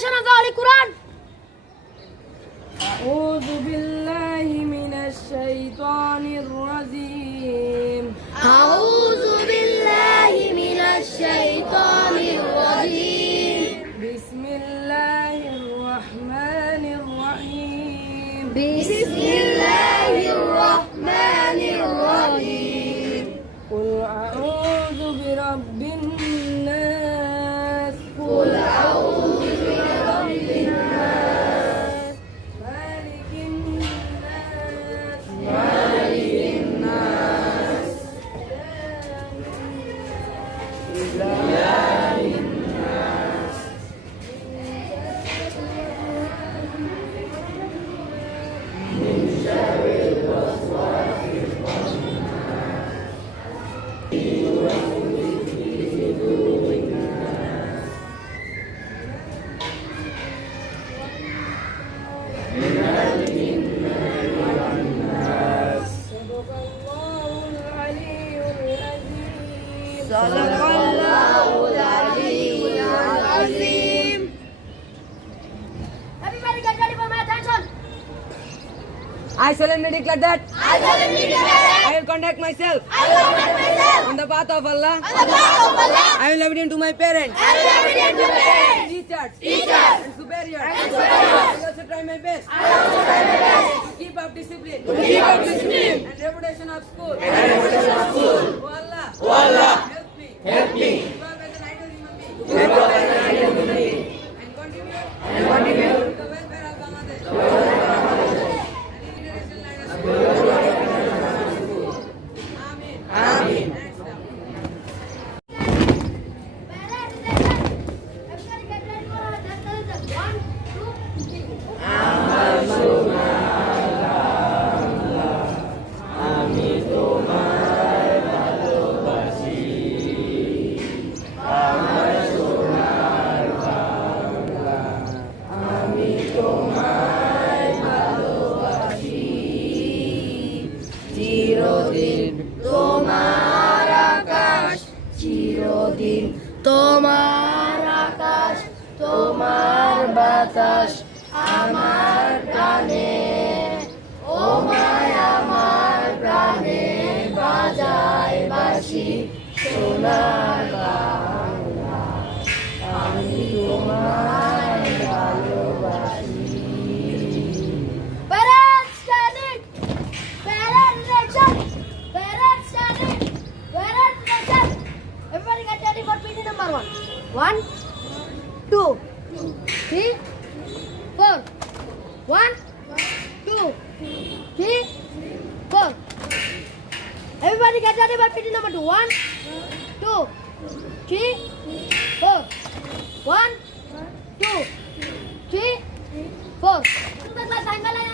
recitation of the Holy Quran. أعوذ بالله من الشيطان الرجيم. أعوذ بالله من الشيطان الرجيم. بسم الله الرحمن الرحيم. بسم الله الرحمن الرحيم. قل أعوذ برب الناس. قل أعوذ برب الناس. مالك الناس. مالك الناس. إله الناس. من شر الوسواس صدق الله العلي العظيم. صدق الله العلي العظيم. Everybody get ready for my attention. I solemnly declare that I solemnly declare I will conduct myself I will conduct myself on the path of Allah. on the path of Allah. I will obedient to my parents, I will obedient to parents, teachers, teachers, and superiors. and superiors. I will also try my best I will also try my best to keep up discipline to keep up discipline and reputation of school. and reputation of school. Oh Allah, Oh Allah, help me. help me To live as an ideal human being to live as an ideal human being and contribute and contribute to the welfare of Bangladesh to the welfare of Bangladesh. and international leaders. Amen. Amen. Next up. চিরদিন তোমার আকাশ, চিরদিন তোমার আকাশ, তোমার বাতাস আমার প্রাণে, ও মায় আমার প্রাণে বাজায় বাঁশি সোনার বাংলা, আমি তোমায় ভালোবাসি। Parents standing, parents action, parents standing, parents action. Everybody get ready for PD number 1. 1, 2, 3, 4. 1, 2, 3, 4. Everybody get ready for PD number 2. 1, 2, 3, 4. 1, 2, 3, 4. The class angle and